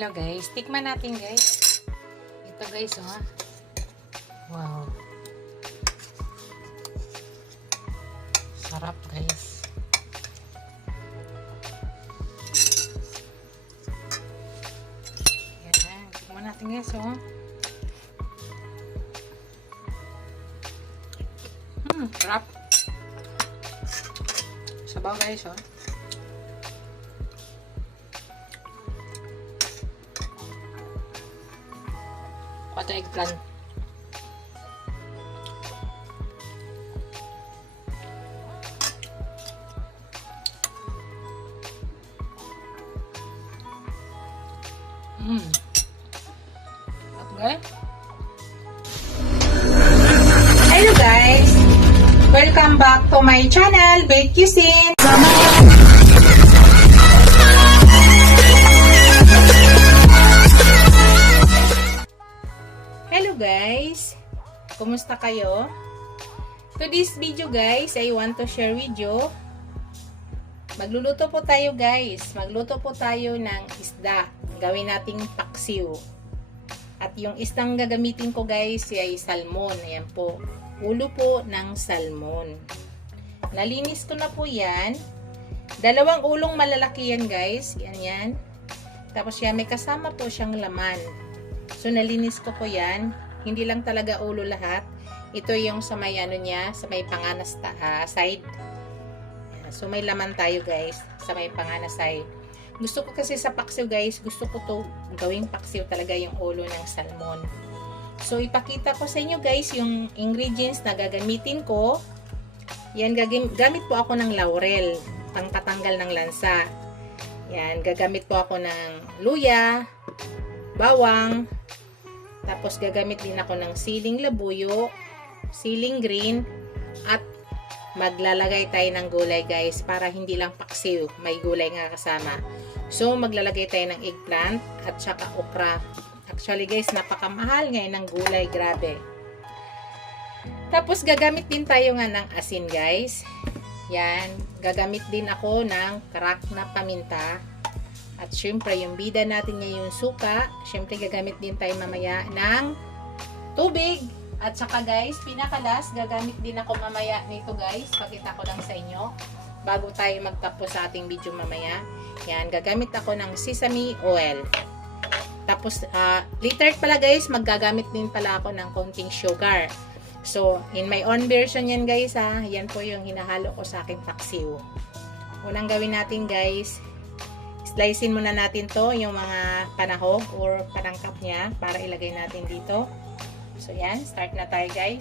Hello guys, tikman natin guys. Ito guys, oh. Wow. Sarap guys. Yan, tikman natin guys, oh. Sarap. Sabaw guys, oh. Ito eggplant. Okay. Hello guys! Welcome back to my channel, Bake Cuisine! Hello guys! Kumusta kayo? To this video guys, I want to share with you. Magluluto po tayo guys. Magluto po tayo ng isda. Gawin nating paksiw. At yung isdang gagamitin ko guys ay salmon. Ayan po. Ulo po ng salmon. Nalinis ko na po yan. 2 ulong malalaki yan guys. Yan. Tapos yan, may kasama po siyang laman. So, nalinis ko po yan. Hindi lang talaga ulo lahat. Ito yung sa may ano niya, sa may panganas side. So, may laman tayo guys, sa may panganas side. Gusto ko kasi sa paksiw guys, gusto ko to gawing paksiw talaga yung ulo ng salmon. So, ipakita ko sa inyo guys yung ingredients na gagamitin ko. Yan, gamit po ako ng laurel, pangpatanggal ng lansa. Yan, gagamit po ako ng luya, bawang, tapos gagamit din ako ng siling labuyo, siling green, at maglalagay tayo ng gulay guys para hindi lang paksiw, may gulay nga kasama. So maglalagay tayo ng eggplant at saka okra. Actually guys, napakamahal ngayon ng gulay, grabe. Tapos gagamit din tayo nga ng asin guys. Yan, gagamit din ako ng crack na paminta. At syempre, yung bida natin ngayon yung suka. Syempre, gagamit din tayo mamaya ng tubig. At saka guys, pinakalas, gagamit din ako mamaya nito guys. Pakita ko lang sa inyo. Bago tayo magtapos sa ating video mamaya. Yan, gagamit ako ng sesame oil. Tapos, later pala guys, maggagamit din pala ako ng konting sugar. So, in my own version yan guys ha. Yan po yung hinahalo ko sa aking paksiw. Unang gawin natin guys, slicein muna natin to, yung mga panahog or panangkap niya para ilagay natin dito. So yan, start na tayo guys.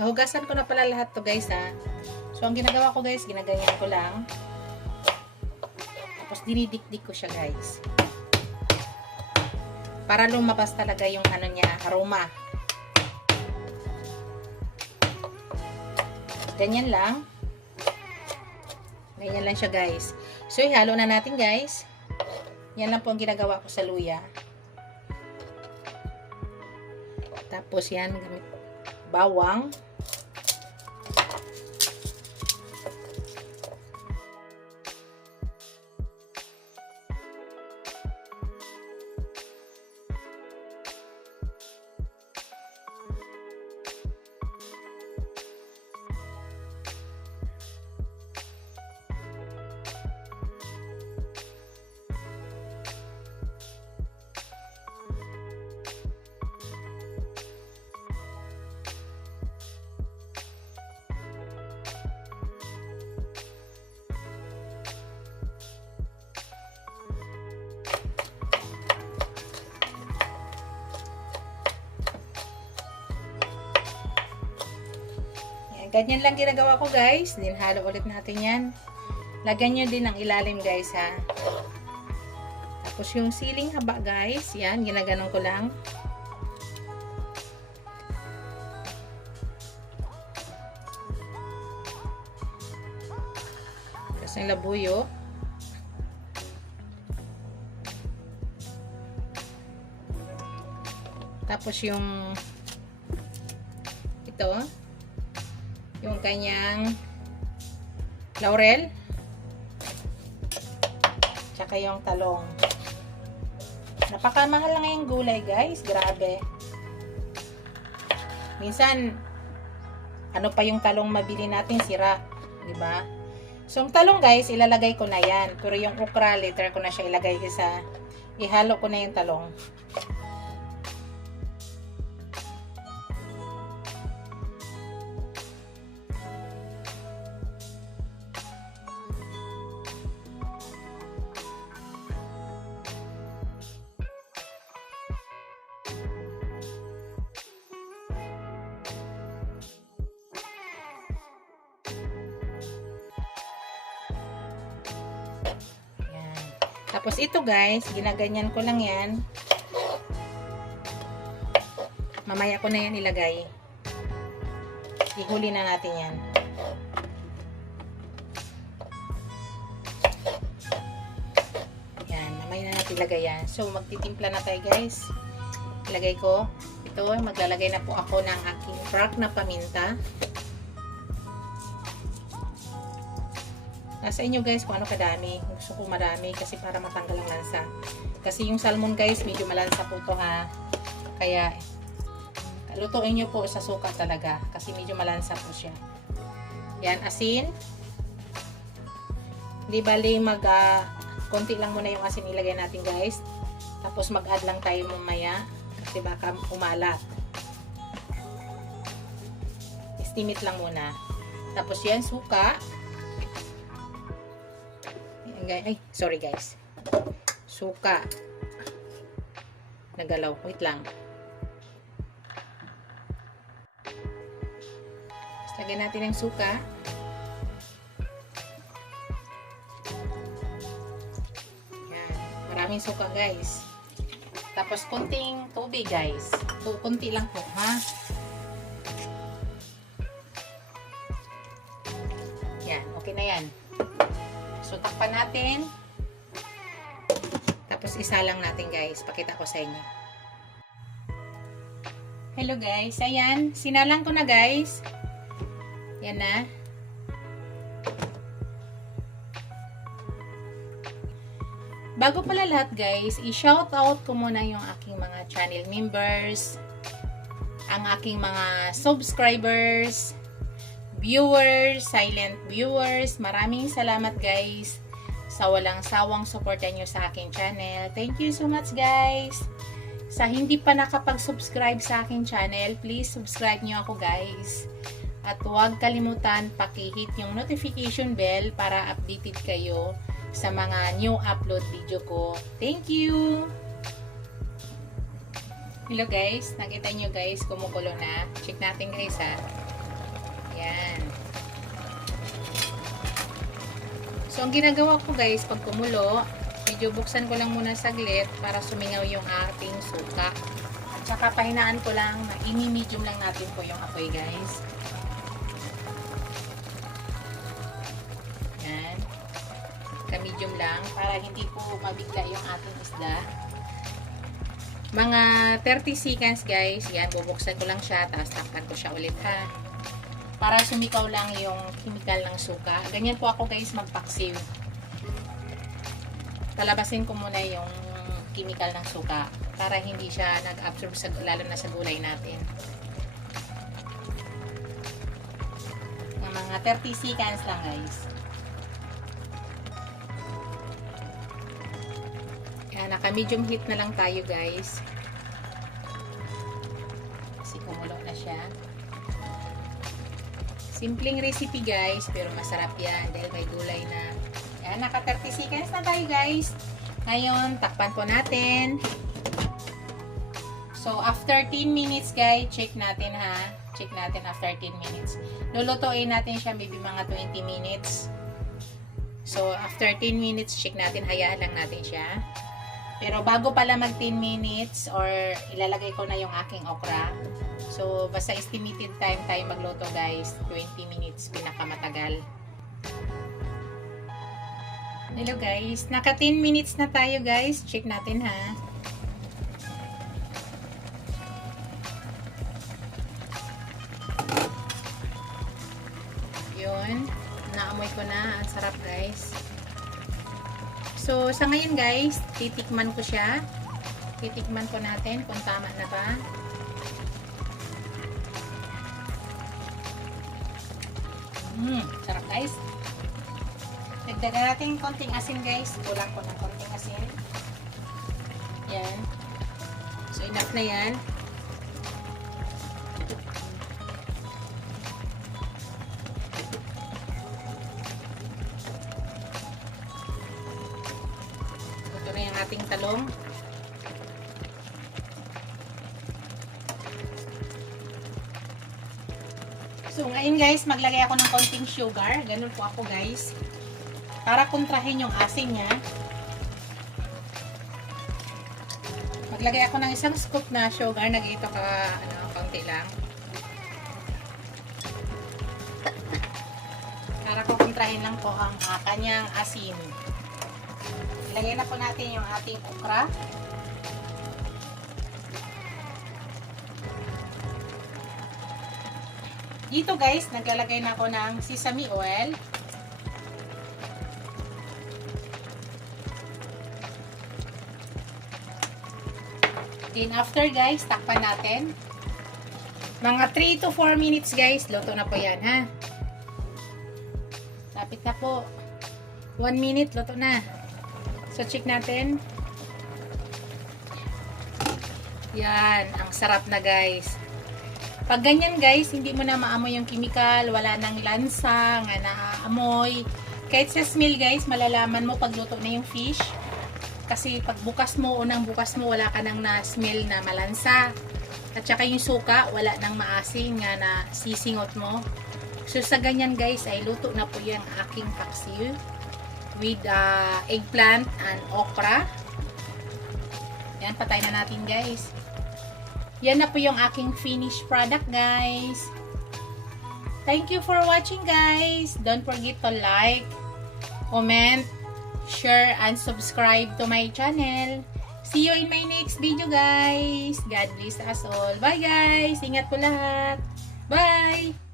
Nahugasan ko na pala lahat to guys ha. So ang ginagawa ko guys, ginaganyan ko lang. Tapos dinidikdik ko siya guys. Para lumabas talaga yung ano niya, aroma. Ganyan lang. Ganyan lang siya guys. So ihalo na natin guys. Yan lang po ang ginagawa ko sa luya. Tapos yan, gamit bawang. Ganyan lang ginagawa ko guys. Then halo ulit natin yan. Lagyan nyo din ang ilalim guys ha. Tapos yung siling haba guys. Yan, ginaganon ko lang. Tapos yung labuyo. Tapos yung ito, yung kanyang laurel, tsaka yung talong. Napakamahal lang yung gulay, guys. Grabe. Minsan, ano pa yung talong mabili natin, sira. Diba? So, yung talong, guys, ilalagay ko na yan. Pero yung okra, later ko na siya ilagay isa. Ihalo ko na yung talong. Tapos ito guys, ginaganyan ko lang yan. Mamaya ko na yan ilagay. Ihuli na natin yan. Yan, mamaya na natin ilagay yan. So, magtitimpla na tayo guys. Ilagay ko. Ito, maglalagay na po ako ng aking crack na paminta. Nasa inyo guys kung ano kadami. Gusto ko marami kasi para matanggal ang lansa. Kasi yung salmon guys, medyo malansa po ito ha. Kaya, lutuin nyo po sa suka talaga. Kasi medyo malansa po siya. Yan, asin. Di bali konti lang muna yung asin ilagay natin guys. Tapos mag-add lang tayo mamaya. Kasi baka umalat. Estimate lang muna. Tapos yan, suka. Ay, sorry guys. Suka. Nagalaw. Wait lang. Lagyan natin ng suka. Yan. Maraming suka guys. Tapos kunting tubig guys. Kunti lang po ha. Yan. Okay na yan. So, takpan natin. Tapos, isa lang natin guys. Pakita ko sa inyo. Hello guys. Ayan. Sinalang ko na guys. Yan na. Bago pala lahat guys, i-shout out ko muna yung aking mga channel members, ang aking mga subscribers, viewers, silent viewers. Maraming salamat guys sa walang sawang suporta nyo sa aking channel. Thank you so much guys. Sa hindi pa nakapag-subscribe sa aking channel, please subscribe nyo ako guys. At huwag kalimutan paki-hit yung notification bell para updated kayo sa mga new upload video ko. Thank you! Hello guys, nakita nyo guys, kumukulo na. Check natin guys ha. Yan. So, ang ginagawa ko guys, pag kumulo, medyo buksan ko lang muna saglit para sumingaw yung ating suka. At saka pahinaan ko lang, na ini-medium lang natin po yung apoy guys. Yan. Ka-medium lang para hindi po mabigla yung ating isda. Mga 30 seconds guys, yan, bubuksan ko lang siya, tapos takpan ko siya ulit ha. Para sumikaw lang yung chemical ng suka. Ganyan po ako guys magpaksiw. Palabasin ko muna yung chemical ng suka para hindi siya nag-absorb lalo na sa gulay natin. Ng mga 30 seconds lang guys. Yan, naka-medium heat na lang tayo guys. Kasi kumulo na siya. Simpleng recipe guys, pero masarap yan dahil may gulay na. Yan, naka 30 seconds na tayo guys. Ngayon, takpan po natin. So, after 10 minutes guys, check natin ha. Check natin after 10 minutes. Lulutuin natin siya maybe mga 20 minutes. So, after 10 minutes, check natin, hayaan lang natin siya. Pero bago pala mag 10 minutes or ilalagay ko na yung aking okra. So, basta estimated time tayo magluto guys. 20 minutes, pinakamatagal. Hello guys. Naka 10 minutes na tayo guys. Check natin ha. Yun. Naamoy ko na. Ang sarap guys. So, sa ngayon guys, titikman ko siya. Titikman ko natin kung tama na ba. Sarap guys. Nagdagan natin konting asin guys. Kulang ko ng konting asin. Yan. So, enough na yan. Ito na yung ating talong. So, ngayon guys, maglagay ako ng konting sugar. Ganun po ako guys. Para kontrahin yung asin niya. Maglagay ako ng isang scoop na sugar. Nag-ito ka, konti lang. Para kontrahin lang po ang kanyang asin. Ilagay na po natin yung ating okra. Dito guys, naglalagay na ako ng sesame oil. Then after guys, takpan natin. Mga 3 to 4 minutes guys, luto na po yan ha. Lapit na po. 1 minute, luto na. So check natin. Yan, ang sarap na guys. Pag ganyan guys, hindi mo na maamoy yung chemical, wala nang lansa, nga naaamoy. Kahit sa smell guys, malalaman mo pag luto na yung fish. Kasi pag bukas mo, unang bukas mo, wala ka nang na-smell na malansa. At saka yung suka, wala nang maasim nga na sisingot mo. So sa ganyan guys, ay luto na po yung aking paksiw with eggplant and okra. Yan, patay na natin guys. Yan na po yung aking finished product guys. Thank you for watching guys. Don't forget to like, comment, share, and subscribe to my channel. See you in my next video guys. God bless us all. Bye guys. Ingat po lahat. Bye.